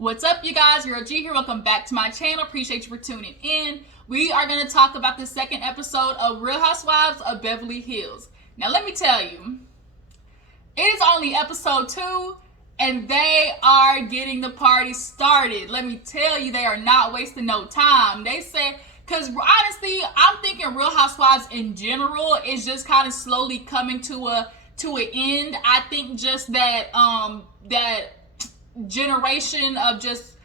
What's up, you guys? Girl G here. Welcome back to my channel. Appreciate you for tuning in. We are going to talk about the second episode of Real Housewives of Beverly Hills. Now, let me tell you, it is only episode 2, and they are getting the party started. Let me tell you, they are not wasting no time. They said, because honestly, I'm thinking Real Housewives in general is just kind of slowly coming to an end. I think just that that generation of just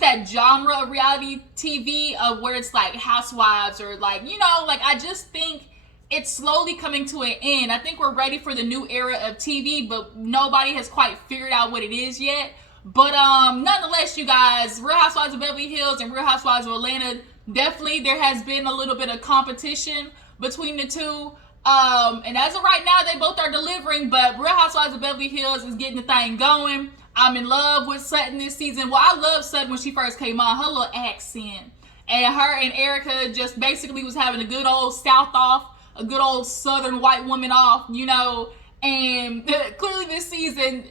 that genre of reality TV of where it's like Housewives or like, you know, like I just think it's slowly coming to an end. I think we're ready for the new era of TV, but nobody has quite figured out what it is yet. But nonetheless, you guys, Real Housewives of Beverly Hills and Real Housewives of Atlanta, definitely there has been a little bit of competition between the two. And as of right now, they both are delivering, but Real Housewives of Beverly Hills is getting the thing going. I'm in love with Sutton this season. Well, I loved Sutton when she first came on, her little accent. And her and Erica just basically was having a good old South off, a good old Southern white woman off, you know. And clearly this season,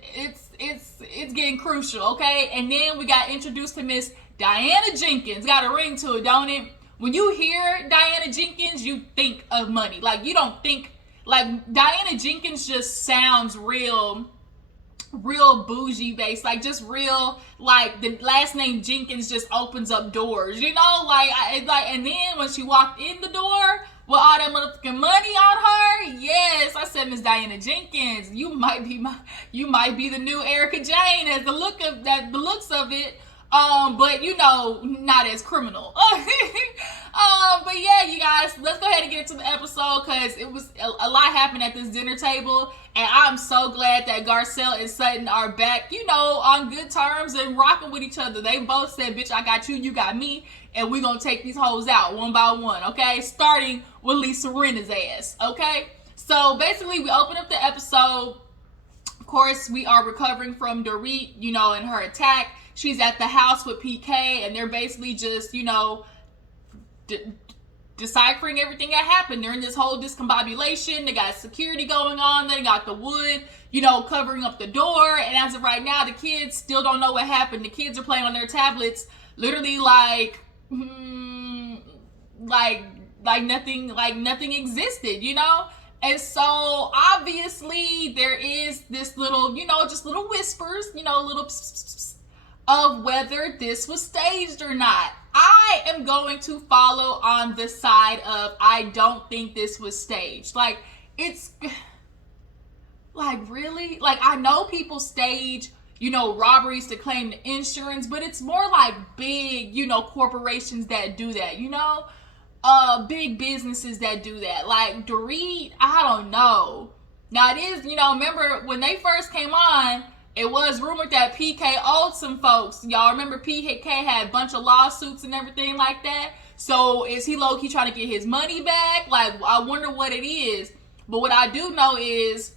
it's getting crucial, okay? And then we got introduced to Miss Diana Jenkins. Got a ring to it, don't it? When you hear Diana Jenkins, you think of money. Like, you don't think, like, Diana Jenkins just sounds real bougie based, like just real, like the last name Jenkins just opens up doors, you know, like and then when she walked in the door with all that motherfucking money on her, yes, I said, Miss Diana Jenkins, you might be the new Erica Jane as the looks of it. But you know, not as criminal. But yeah, you guys, let's go ahead and get into the episode because it was a lot happened at this dinner table, and I'm so glad that Garcelle and Sutton are back, you know, on good terms and rocking with each other. They both said, "Bitch, I got you, you got me, and we're gonna take these hoes out one by one." Okay, starting with Lisa Rinna's ass. Okay, so basically, we open up the episode. Of course, we are recovering from Dorit, you know, and her attack. She's at the house with PK, and they're basically just, you know, deciphering everything that happened during this whole discombobulation. They got security going on. They got the wood, you know, covering up the door. And as of right now, the kids still don't know what happened. The kids are playing on their tablets, literally like nothing existed, you know. And so obviously there is this little, you know, just little whispers, you know, little pss, of whether this was staged or not. I am going to follow on the side of I don't think this was staged. Like, it's like, really? Like, I know people stage, you know, robberies to claim the insurance, but it's more like big, you know, corporations that do that, you know? Big businesses that do that. Like, Dorit, I don't know. Now, it is, you know, remember when they first came on, it was rumored that PK owed some folks. Y'all remember PK had a bunch of lawsuits and everything like that? So is he low-key trying to get his money back? Like, I wonder what it is. But what I do know is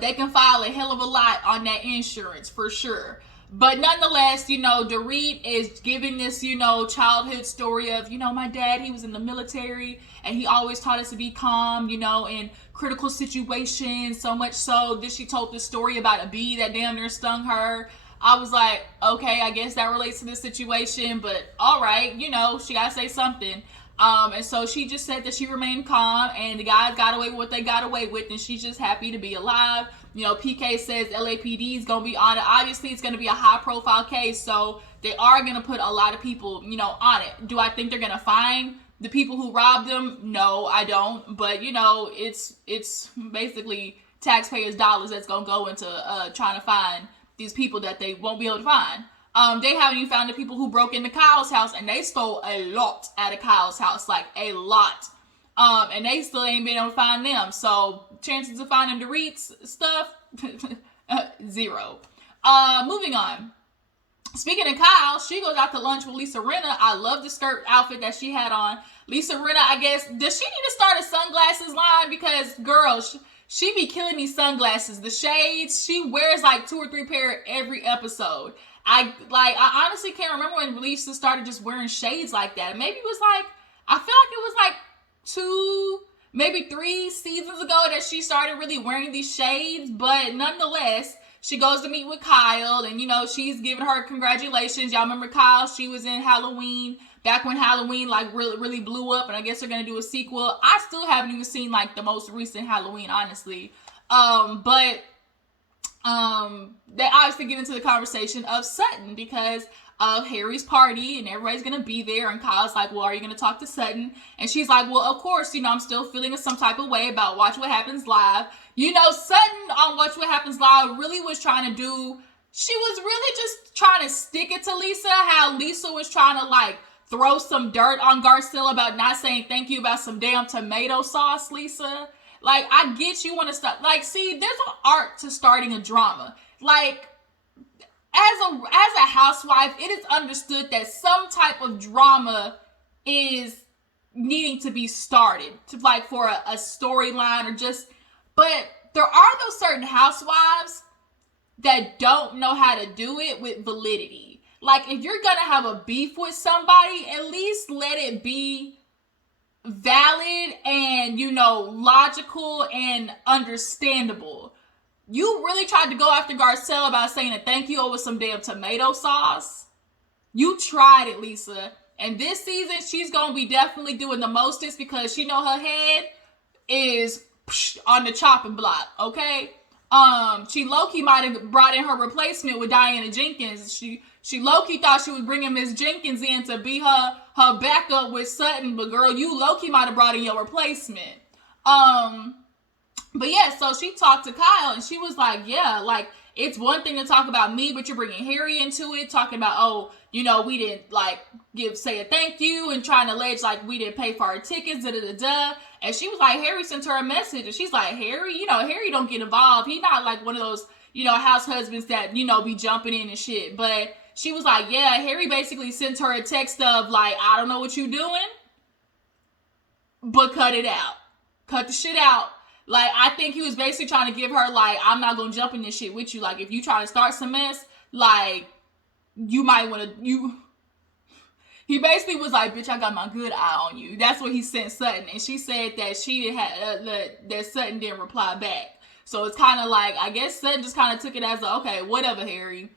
they can file a hell of a lot on that insurance for sure. But nonetheless, you know, Dorit is giving this, you know, childhood story of, you know, my dad, he was in the military and he always taught us to be calm, you know, in critical situations, so much so that she told this story about a bee that damn near stung her. I was like, okay, I guess that relates to this situation, but all right, you know, she gotta say something. And so she just said that she remained calm and the guys got away with what they got away with, and she's just happy to be alive. You know, PK says LAPD is going to be on it. Obviously, it's going to be a high-profile case, so they are going to put a lot of people, you know, on it. Do I think they're going to find the people who robbed them? No, I don't. But, you know, it's basically taxpayers' dollars that's going to go into trying to find these people that they won't be able to find. They haven't even found the people who broke into Kyle's house, and they stole a lot out of Kyle's house, like a lot. And they still ain't been able to find them. So chances of finding Dorit's stuff, 0. Moving on. Speaking of Kyle, she goes out to lunch with Lisa Rinna. I love the skirt outfit that she had on. Lisa Rinna, I guess, does she need to start a sunglasses line? Because, girl, she be killing these sunglasses. The shades, she wears like 2 or 3 pair every episode. I honestly can't remember when Lisa started just wearing shades like that. Maybe it was like, I feel like it was like 2, maybe 3 seasons ago that she started really wearing these shades, but nonetheless, she goes to meet with Kyle, and she's giving her congratulations. Y'all remember Kyle? She was in Halloween back when Halloween like really blew up, and I guess they're gonna do a sequel. I still haven't even seen like the most recent Halloween, honestly. But they obviously get into the conversation of Sutton because of Harry's party, and everybody's gonna be there, and Kyle's like, well, are you gonna talk to Sutton? And she's like, well, of course, I'm still feeling some type of way about Watch What Happens Live. Sutton on Watch What Happens Live really was trying to do, she was really just trying to stick it to Lisa, how Lisa was trying to like throw some dirt on Garcelle about not saying thank you about some damn tomato sauce, Lisa. Like, I get you want to start, like, see, there's an art to starting a drama. Like, as a housewife, it is understood that some type of drama is needing to be started to like for a storyline or just, but there are those certain housewives that don't know how to do it with validity. Like, if you're gonna have a beef with somebody, at least let it be valid and logical and understandable. You really tried to go after Garcelle about saying a thank you over some damn tomato sauce. You tried it, Lisa. And this season, she's going to be definitely doing the mostest because she know her head is on the chopping block, okay? She low-key might have brought in her replacement with Diana Jenkins. She low-key thought she was bringing Miss Jenkins in to be her backup with Sutton, but girl, you low-key might have brought in your replacement. But yeah, so she talked to Kyle and she was like, yeah, like, it's one thing to talk about me, but you're bringing Harry into it, talking about, oh, we didn't like say a thank you and trying to allege like we didn't pay for our tickets, da-da-da-da. And she was like, Harry sent her a message and she's like, Harry, Harry don't get involved. He not like one of those, house husbands that, be jumping in and shit. But she was like, yeah, Harry basically sent her a text of like, I don't know what you doing, but cut it out. Cut the shit out. Like, I think he was basically trying to give her, like, I'm not going to jump in this shit with you. Like, if you try to start some mess, like, you might want to, he basically was like, bitch, I got my good eye on you. That's what he sent Sutton. And she said that she didn't have, that Sutton didn't reply back. So it's kind of like, I guess Sutton just kind of took it as a, okay, whatever, Harry.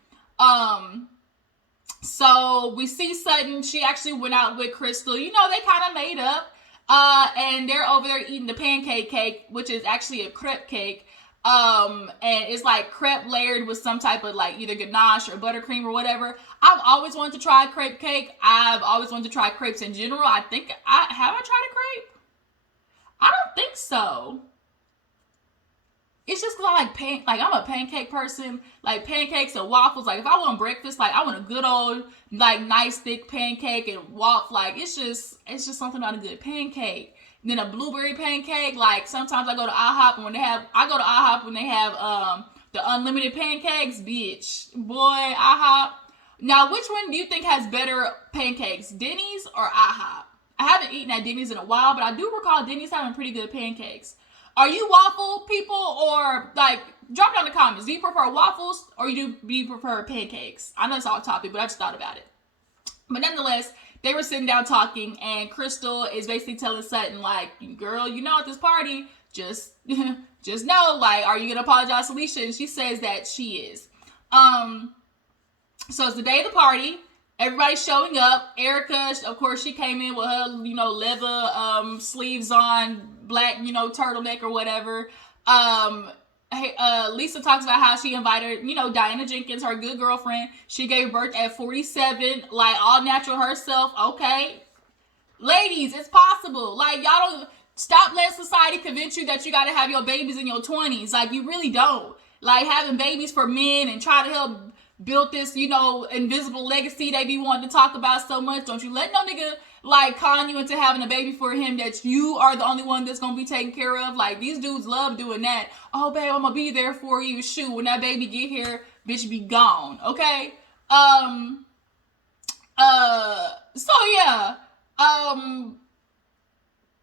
So we see Sutton, she actually went out with Crystal. They kind of made up. And they're over there eating the pancake cake, which is actually a crepe cake. And it's like crepe layered with some type of like either ganache or buttercream or whatever. I've always wanted to try crepe cake. I've always wanted to try crepes in general. I think have I tried a crepe? I don't think so. It's just because I like I'm a pancake person. Like pancakes and waffles. Like if I want breakfast, like I want a good old like nice thick pancake and waffle. Like it's just something about a good pancake. And then a blueberry pancake. Like sometimes I go to IHOP and when they have the unlimited pancakes, bitch. Boy, IHOP. Now, which one do you think has better pancakes, Denny's or IHOP? I haven't eaten at Denny's in a while, but I do recall Denny's having pretty good pancakes. Are you waffle people or like drop down in the comments? Do you prefer waffles or do you prefer pancakes? I know it's off topic, but I just thought about it. But nonetheless, they were sitting down talking and Crystal is basically telling Sutton like, girl, at this party, just know, like, are you going to apologize to Alicia? And she says that she is. So it's the day of the party. Everybody's showing up. Erica, of course, she came in with her, leather sleeves on, black, turtleneck or whatever. Lisa talks about how she invited, Diana Jenkins, her good girlfriend. She gave birth at 47, like all natural herself. Okay. Ladies, it's possible. Like, y'all don't stop letting society convince you that you got to have your babies in your 20s. Like, you really don't. Like, having babies for men and try to help build this, invisible legacy they be wanting to talk about so much. Don't you let no nigga, like, con you into having a baby for him that you are the only one that's going to be taken care of. Like, these dudes love doing that. Oh, babe, I'm going to be there for you. Shoot, when that baby get here, bitch be gone. Okay? So, yeah.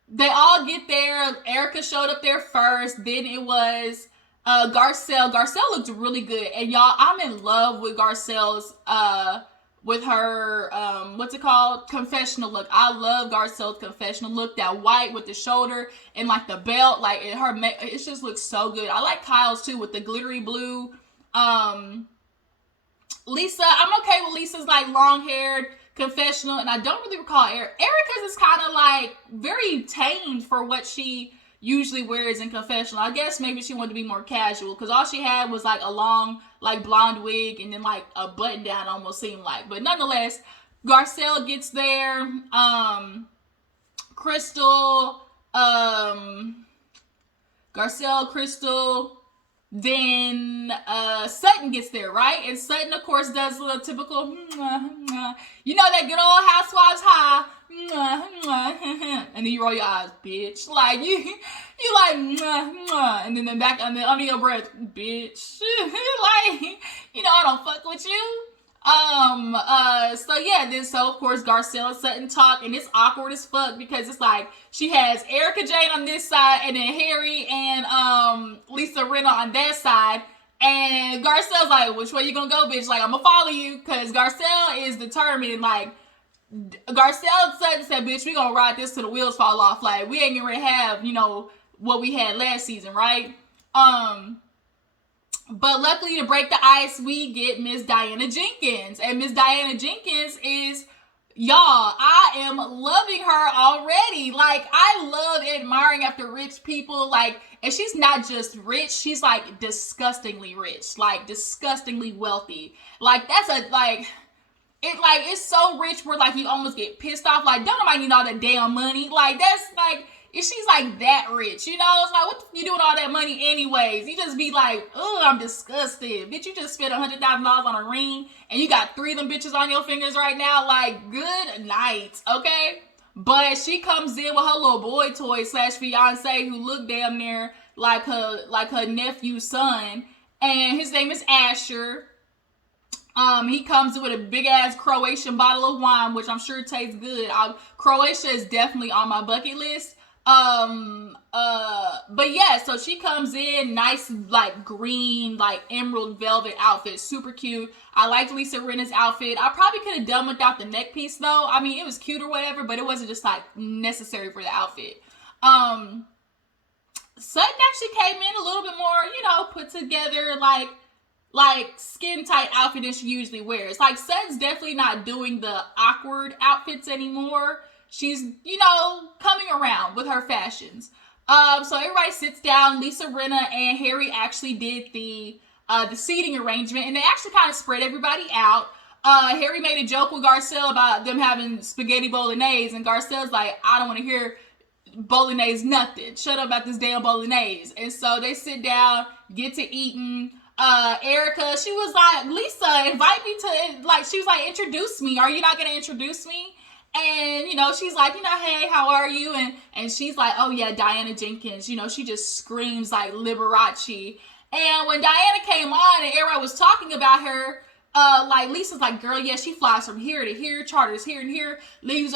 They all get there. Erica showed up there first. Then it was Garcelle. Garcelle looked really good. And y'all, I'm in love with Garcelle's, with her, what's it called? Confessional look. I love Garcelle's confessional look. That white with the shoulder and like the belt, like it just looks so good. I like Kyle's too with the glittery blue, Lisa, I'm okay with Lisa's like long-haired confessional, and I don't really recall Erica's is kind of like very tamed for what she usually wears in confessional. I guess maybe she wanted to be more casual, because all she had was like a long like blonde wig and then like a button down, almost seemed like. But nonetheless, Garcelle gets there. Crystal, Garcelle, Crystal, then Sutton gets there, right? And Sutton, of course, does the typical, you know, that good old Housewives high, and then you roll your eyes, bitch. Like you like, and then back under your breath, bitch. Like, you know, I don't fuck with you. So yeah, then so of course Garcelle and Sutton talk, and it's awkward as fuck because it's like she has Erica Jane on this side and then Harry and Lisa Rinna on that side, and Garcelle's like, which way you gonna go, bitch? Like, I'm gonna follow you, because Garcelle is determined. Like, Garcelle and Sutton said, bitch, we gonna ride this till the wheels fall off. Like, we ain't gonna have, you know, what we had last season, right? But luckily, to break the ice, we get Miss Diana Jenkins. And Miss Diana Jenkins is, y'all, I am loving her already. Like, I love admiring after rich people. Like, and she's not just rich, she's like disgustingly rich. Like, disgustingly wealthy. Like, that's a, like, it's so rich where, like, you almost get pissed off. Like, don't nobody need all that damn money. Like, that's, like, if she's like that rich, you know, it's like, what you doing all that money anyways? You just be like, oh, I'm disgusted. Bitch, you just spent $100,000 on a ring and you got 3 of them bitches on your fingers right now. Like, good night, okay? But she comes in with her little boy toy / fiance who looked damn near like her nephew's son, and his name is Asher. He comes in with a big ass Croatian bottle of wine, which I'm sure tastes good. Croatia is definitely on my bucket list. But yeah, so she comes in, nice, like, green, like, emerald velvet outfit, super cute. I liked Lisa Rinna's outfit. I probably could have done without the neck piece, though. I mean, it was cute or whatever, but it wasn't just, like, necessary for the outfit. Sutton actually came in a little bit more, you know, put together, like skin tight outfit than she usually wears. Like, Sutton's definitely not doing the awkward outfits anymore. She's, you know, coming around with her fashions. So everybody sits down. Lisa Rinna and Harry actually did the seating arrangement, and they actually kind of spread everybody out. Harry made a joke with Garcelle about them having spaghetti bolognese, and Garcelle's like, I don't want to hear bolognese nothing. Shut up about this damn bolognese. And so they sit down, get to eating. Erica, she was like, Lisa, invite me to, like, she was like, introduce me. Are you not going to introduce me? And, you know, she's like, you know, hey, how are you? And she's like, oh yeah, Diana Jenkins. You know, she just screams like Liberace. And when Diana came on and everybody was talking about her, like, Lisa's like, girl, yeah, she flies from here to here, charters here and here, lives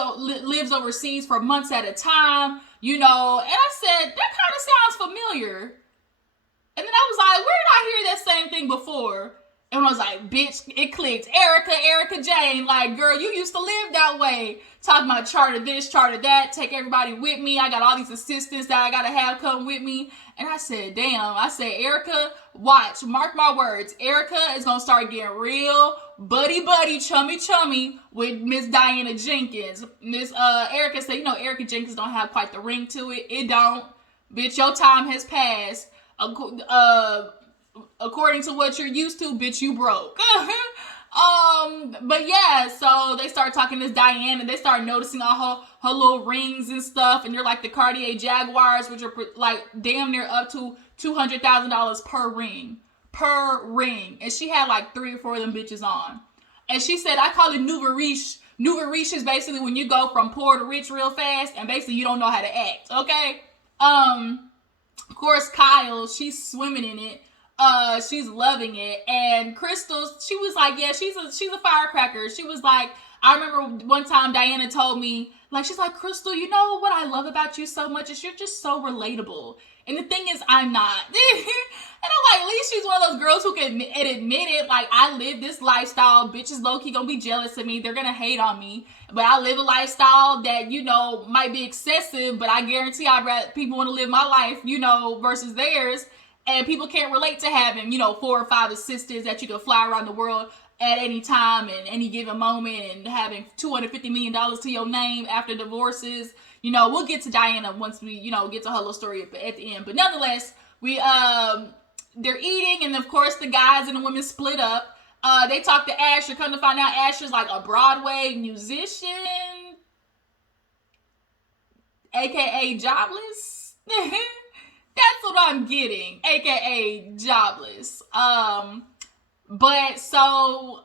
overseas for months at a time, you know. And I said, that kind of sounds familiar. And then I was like, where did I hear that same thing before? And I was like, bitch, it clicked. Erica Jane, like, girl, you used to live that way. Talking about charter this, charter that, take everybody with me. I got all these assistants that I got to have come with me. And I said, damn. I said, Erica, watch, mark my words. Erica is going to start getting real buddy, chummy with Miss Diana Jenkins. Miss Erica said, you know, Erica Jenkins don't have quite the ring to it. It don't. Bitch, your time has passed. According to what you're used to, bitch, you broke. But yeah, so they start talking to Diane, and they start noticing all her little rings and stuff, and they're like the Cartier Jaguars, which are like damn near up to $200,000 per ring. And she had like 3 or 4 of them bitches on. And she said, I call it nouveau riche. Nouveau riche is basically when you go from poor to rich real fast, and basically you don't know how to act, okay? Of course, Kyle, she's swimming in it. She's loving it. And Crystal, she was like, yeah, she's a firecracker. She was like, I remember one time Diana told me, like, she's like, Crystal, you know what I love about you so much is you're just so relatable. And the thing is, I'm not. And I'm like, at least she's one of those girls who can admit it. Like, I live this lifestyle. Bitches low-key gonna be jealous of me. They're gonna hate on me. But I live a lifestyle that, you know, might be excessive, but I guarantee I'd rather people want to live my life, you know, versus theirs. and people can't relate to having, 4 or 5 assistants that you can fly around the world at any time and any given moment, and having $250 million to your name after divorces. We'll get to Diana once we, get to her little story at the end. But nonetheless, they're eating, and of course the guys and the women split up. They talk to Asher. Come to find out, Asher's like a Broadway musician, aka jobless. That's what I'm getting, aka jobless. But so,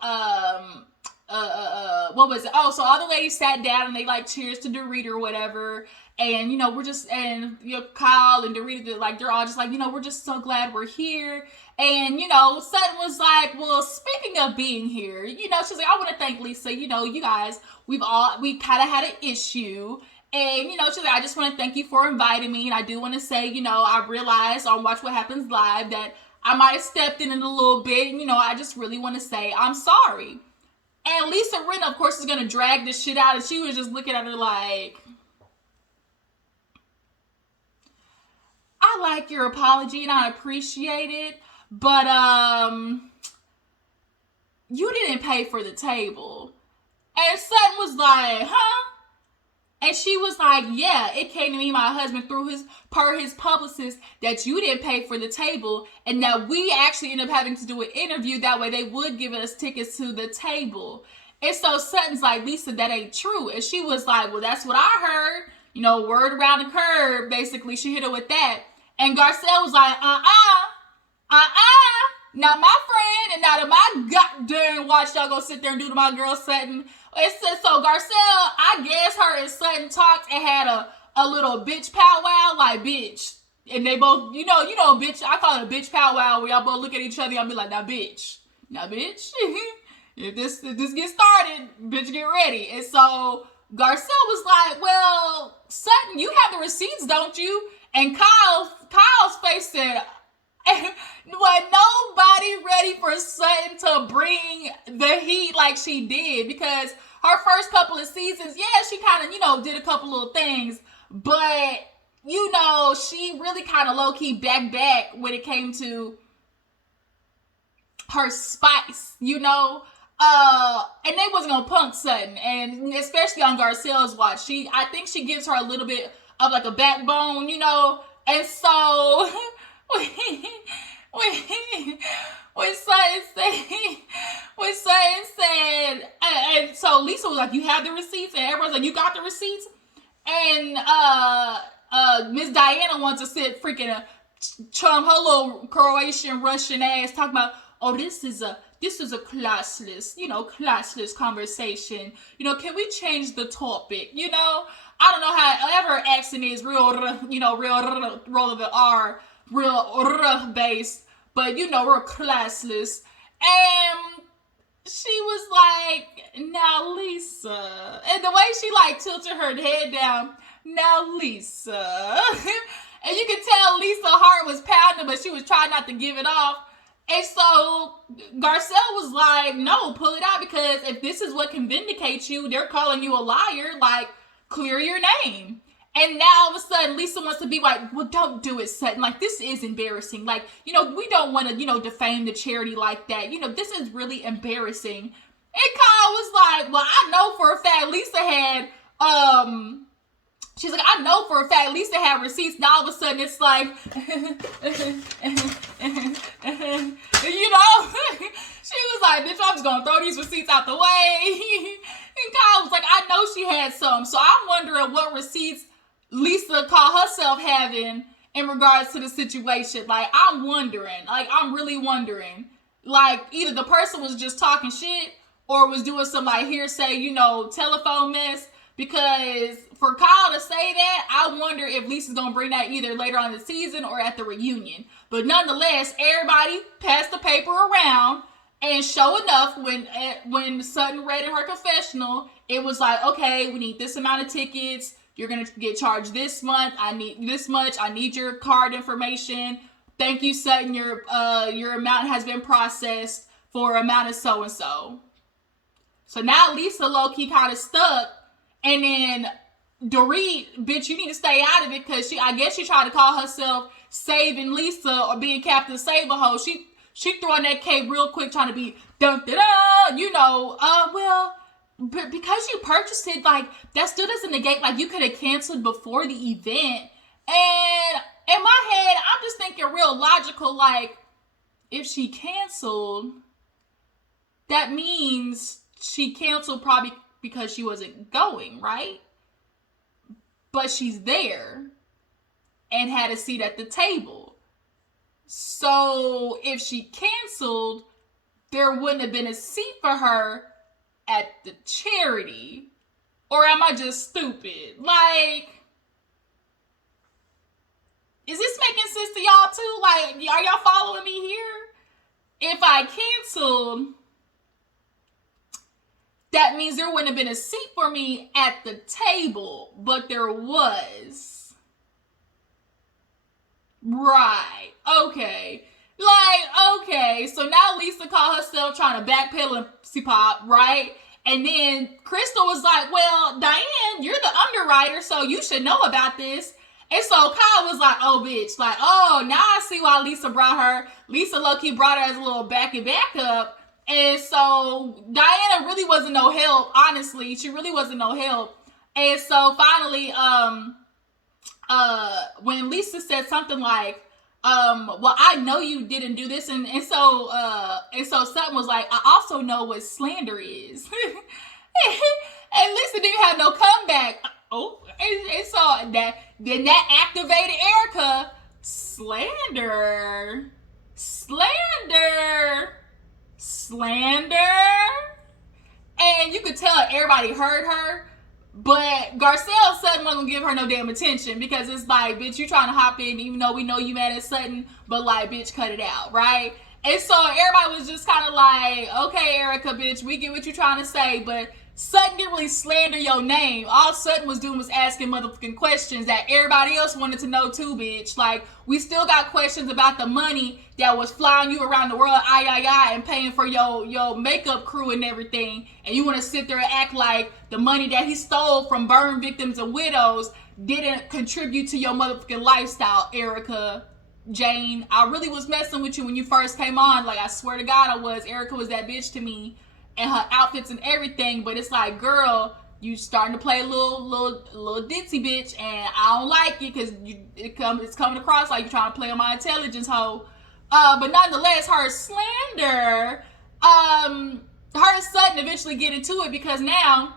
what was it? Oh, so all the ladies sat down and they like cheers to Dorit or whatever. And, we're just, and, Kyle and Dorit, like, they're all just like, we're just so glad we're here. And, Sutton was like, well, speaking of being here, she's like, I want to thank Lisa. You guys, we kind of had an issue. And, she's like, I just want to thank you for inviting me. And I do want to say, I realized on Watch What Happens Live that I might have stepped in it a little bit. And, I just really want to say I'm sorry. And Lisa Rinna, of course, is going to drag this shit out. And she was just looking at her like, I like your apology and I appreciate it. But, you didn't pay for the table. And Sutton was like, huh? And she was like, yeah, it came to me, my husband, through his publicist, that you didn't pay for the table, and that we actually ended up having to do an interview. That way they would give us tickets to the table. And so Sutton's like, Lisa, that ain't true. And she was like, well, that's what I heard. Word around the curb, basically. She hit her with that. And Garcelle was like, not my friend, and not in my goddamn watch y'all go sit there and do to my girl Sutton. It said, so Garcelle, I guess her and Sutton talked and had a little bitch powwow, like, bitch. And they both, bitch, I call it a bitch powwow, where y'all both look at each other, y'all be like, now bitch. If this gets started, bitch, get ready. And so Garcelle was like, well, Sutton, you have the receipts, don't you? And Kyle's face said, was nobody ready for Sutton to bring the heat like she did, because her first couple of seasons, yeah, she kind of, did a couple little things, but, she really kind of low-key back when it came to her spice, and they wasn't gonna punk Sutton, and especially on Garcelle's watch, I think she gives her a little bit of like a backbone, and so when Sutton said, and so Lisa was like, you have the receipts? And everyone's like, you got the receipts? And Miss Diana wants to sit freaking chum her little Croatian Russian ass talking about, oh, this is a classless conversation. Can we change the topic? I don't know how her accent is, real roll of the R, real based, but real classless. And she was like, now Lisa, and the way she like tilted her head down, now Lisa, and you could tell Lisa's heart was pounding, but she was trying not to give it off. And so Garcelle was like, no, pull it out, because if this is what can vindicate you, they're calling you a liar, like, clear your name. And now all of a sudden Lisa wants to be like, well, don't do it, Sutton. Like, this is embarrassing. Like, we don't want to, defame the charity like that. This is really embarrassing. And Kyle was like, well, I know for a fact Lisa had, she's like, I know for a fact Lisa had receipts. Now all of a sudden it's like, she was like, bitch, I'm just going to throw these receipts out the way. And Kyle was like, I know she had some. So I'm wondering what receipts Lisa called herself having in regards to the situation. Like, I'm really wondering. Like, either the person was just talking shit or was doing some, like, hearsay, telephone mess. Because for Kyle to say that, I wonder if Lisa's going to bring that either later on in the season or at the reunion. But nonetheless, everybody passed the paper around. And sure enough, when Sutton read in her confessional, it was like, okay, we need this amount of tickets. You're going to get charged this month. I need this much. I need your card information. Thank you, Sutton. Your amount has been processed for amount of so-and-so. So now Lisa low-key kind of stuck. And then Dorit, bitch, you need to stay out of it, because I guess she tried to call herself saving Lisa or being Captain Save-A-Ho. She throwing that cape real quick, trying to be dun da da, well, but because you purchased it, like, that still doesn't negate, like, you could have canceled before the event. And in my head, I'm just thinking real logical, like, if she canceled, that means she canceled probably because she wasn't going, right? But she's there and had a seat at the table. So if she canceled, there wouldn't have been a seat for her at the charity. Or am I just stupid? Like, is this making sense to y'all too? Like, are y'all following me here? If I canceled, that means there wouldn't have been a seat for me at the table, but there was. Right. Okay. Like, okay. So now Lisa called herself trying to backpedal and pussy pop, right? And then Crystal was like, well, Diane, you're the underwriter, so you should know about this. And so Kyle was like, oh, bitch. Like, oh, now I see why Lisa brought her. Lisa low-key brought her as a little backup. And so Diana really wasn't no help, honestly. She really wasn't no help. And so finally, when Lisa said something like, well, I know you didn't do this, and so Sutton was like, I also know what slander is. And Lisa didn't have no comeback. Oh, and so that activated Erica. Slander. And you could tell everybody heard her, but Garcelle Sutton wasn't gonna give her no damn attention, because it's like, bitch, you trying to hop in even though we know you mad at Sutton, but like, bitch, cut it out, right? And so everybody was just kind of like, okay, Erica, bitch, we get what you're trying to say, but Sutton didn't really slander your name. All Sutton was doing was asking motherfucking questions that everybody else wanted to know too, bitch. Like, we still got questions about the money that was flying you around the world, and paying for your makeup crew and everything. And you want to sit there and act like the money that he stole from burn victims and widows didn't contribute to your motherfucking lifestyle, Erica Jane. I really was messing with you when you first came on. Like, I swear to God I was. Erica was that bitch to me. And her outfits and everything, but it's like, girl, you starting to play a little ditzy bitch, and I don't like it, because it's coming across like you're trying to play on my intelligence, hoe. But nonetheless, her slander, her and Sutton eventually get into it, because now,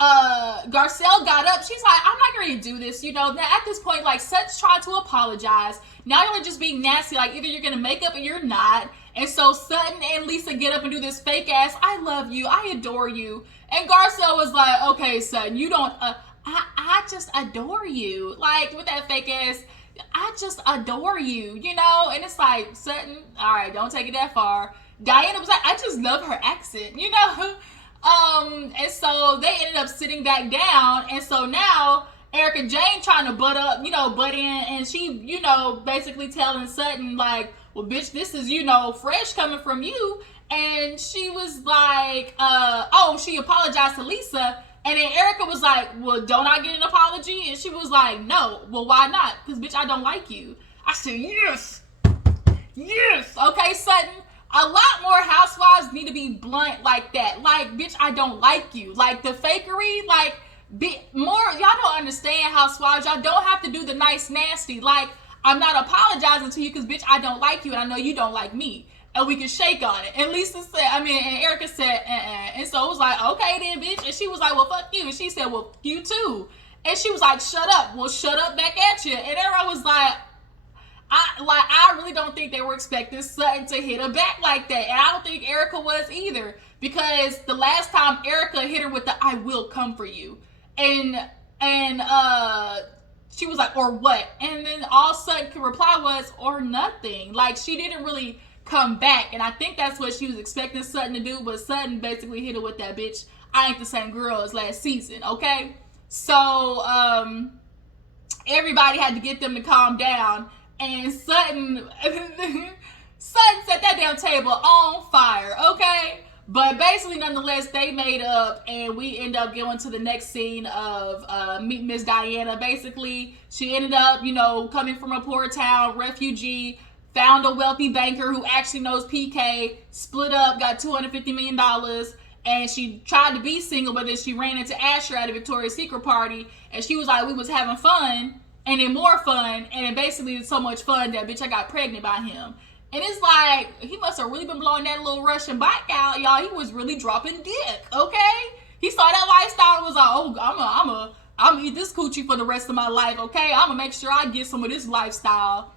Garcelle got up. She's like, I'm not going to do this, Now, at this point, like, Sutton's trying to apologize. Now you're just being nasty. Like, either you're going to make up or you're not. And so Sutton and Lisa get up and do this fake ass, I love you, I adore you. And Garcelle was like, okay, Sutton, you don't, I just adore you. Like, with that fake ass, I just adore you, And it's like, Sutton, all right, don't take it that far. Diana was like, I just love her accent, And so they ended up sitting back down. And so now Erica Jane trying to butt in, and she, basically telling Sutton, like, well, bitch, this is, fresh coming from you. And she was like, she apologized to Lisa. And then Erica was like, well, don't I get an apology? And she was like, no. Well, why not? Because, bitch, I don't like you. I said, yes. Okay, Sutton. A lot more housewives need to be blunt like that. Like, bitch, I don't like you. Like, the fakery, like, y'all don't understand, housewives. Y'all don't have to do the nice, nasty. Like, I'm not apologizing to you because, bitch, I don't like you, and I know you don't like me. And we can shake on it. And and Erica said, And so it was like, okay then, bitch. And she was like, well, fuck you. And she said, well, you too. And she was like, shut up. Well, shut up back at you. And everyone was like, I really don't think they were expecting Sutton to hit her back like that. And I don't think Erica was either. Because the last time Erica hit her with the, I will come for you. And she was like, or what? And then all Sutton could reply was, or nothing. Like, she didn't really come back. And I think that's what she was expecting Sutton to do. But Sutton basically hit her with that, bitch, I ain't the same girl as last season, okay? So, everybody had to get them to calm down. And Sutton set that damn table on fire, okay? But basically, nonetheless, they made up, and we end up going to the next scene of Meet Miss Diana. Basically, she ended up, coming from a poor town, refugee, found a wealthy banker who actually knows PK, split up, got $250 million, and she tried to be single, but then she ran into Asher at a Victoria's Secret party, and she was like, we was having fun, and then more fun, and then basically it's so much fun that, bitch, I got pregnant by him. And it's like, he must have really been blowing that little Russian bike out, y'all. He was really dropping dick, okay? He saw that lifestyle and was like, oh, I'm gonna eat this coochie for the rest of my life, okay? I'm gonna make sure I get some of this lifestyle.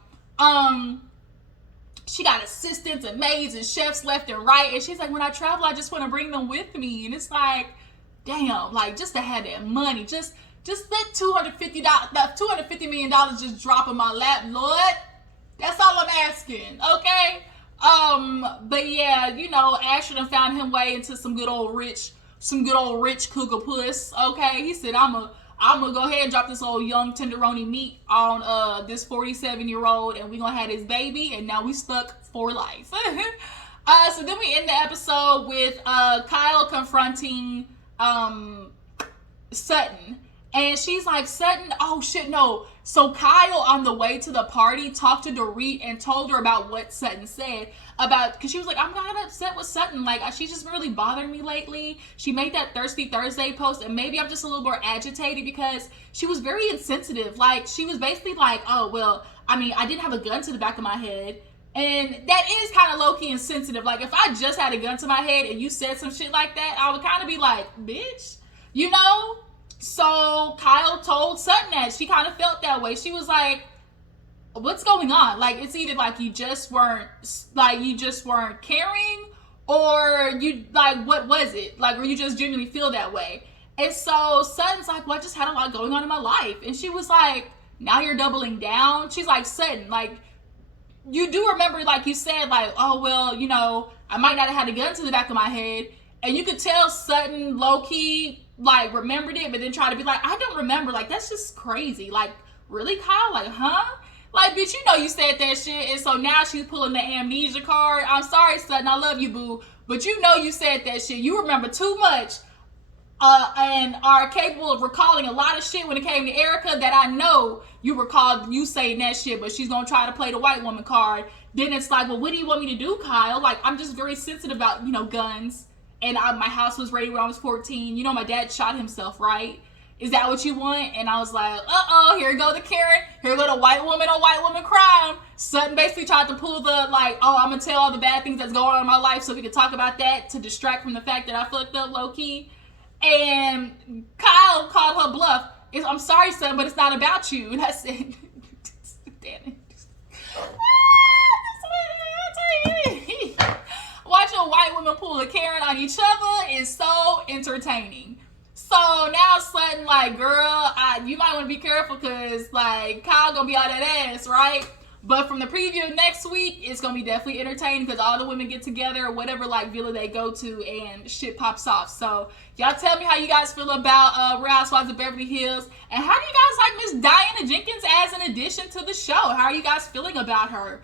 She got assistants and maids and chefs left and right. And she's like, when I travel, I just want to bring them with me. And it's like, damn, like, just to have that money, just let $250 million just drop in my lap, Lord. That's all I'm asking, okay? But yeah, Asher done found him way into some good old rich cougar puss, okay? He said, I'm gonna go ahead and drop this old young tenderoni meat on this 47-year-old, and we gonna have this baby, and now we stuck for life. So then we end the episode with Kyle confronting Sutton. And she's like, Sutton, oh shit, no. So Kyle, on the way to the party, talked to Dorit and told her about what Sutton said because she was like, I'm not upset with Sutton. Like, she's just really bothering me lately. She made that Thirsty Thursday post, and maybe I'm just a little more agitated because she was very insensitive. Like, she was basically like, oh, well, I didn't have a gun to the back of my head. And that is kind of low-key insensitive. Like, if I just had a gun to my head and you said some shit like that, I would kind of be like, bitch, So Kyle told Sutton that she kind of felt that way. She was like, what's going on? Like, it's either like you just weren't caring, or you, like, what was it? Like, or you just genuinely feel that way. And so Sutton's like, well, I just had a lot going on in my life. And she was like, now you're doubling down? She's like, Sutton, like, you do remember, like you said, like, oh, well, I might not have had a gun to the back of my head. And you could tell Sutton low-key, like, remembered it, but then try to be like, I don't remember. Like, that's just crazy. Like, really, Kyle? Like, huh? Like, bitch, you said that shit. And so now she's pulling the amnesia card. I'm sorry, Sutton. I love you, boo. But you said that shit. You remember too much. And are capable of recalling a lot of shit when it came to Erica that I know you recalled you saying that shit, but she's going to try to play the white woman card. Then it's like, well, what do you want me to do, Kyle? Like, I'm just very sensitive about, guns. And my house was ready when I was 14. My dad shot himself, right? Is that what you want? And I was like, here go the Karen. Here go the white woman on white woman crime. Sutton basically tried to pull the, like, I'm going to tell all the bad things that's going on in my life so we can talk about that to distract from the fact that I fucked up low-key. And Kyle called her bluff. I'm sorry, Sutton, but it's not about you. And I said, damn it. Watching white women pull a Karen on each other is so entertaining. So now Sutton like, girl, you might want to be careful because, like, Kyle gonna be on that ass, right? But from the preview of next week, it's gonna be definitely entertaining because all the women get together or whatever, like, villa they go to, and shit pops off. So y'all tell me how you guys feel about Real Housewives of Beverly Hills, and how do you guys like Miss Diana Jenkins as an addition to the show? How are you guys feeling about her?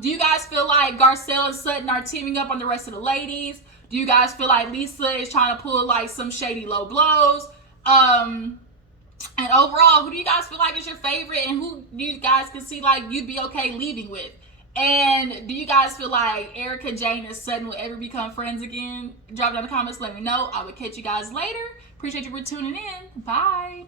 Do you guys feel like Garcelle and Sutton are teaming up on the rest of the ladies? Do you guys feel like Lisa is trying to pull, like, some shady low blows? And overall, who do you guys feel like is your favorite, and who do you guys can see like you'd be okay leaving with? And do you guys feel like Erica, Jane, and Sutton will ever become friends again? Drop it down in the comments, let me know. I will catch you guys later. Appreciate you for tuning in. Bye.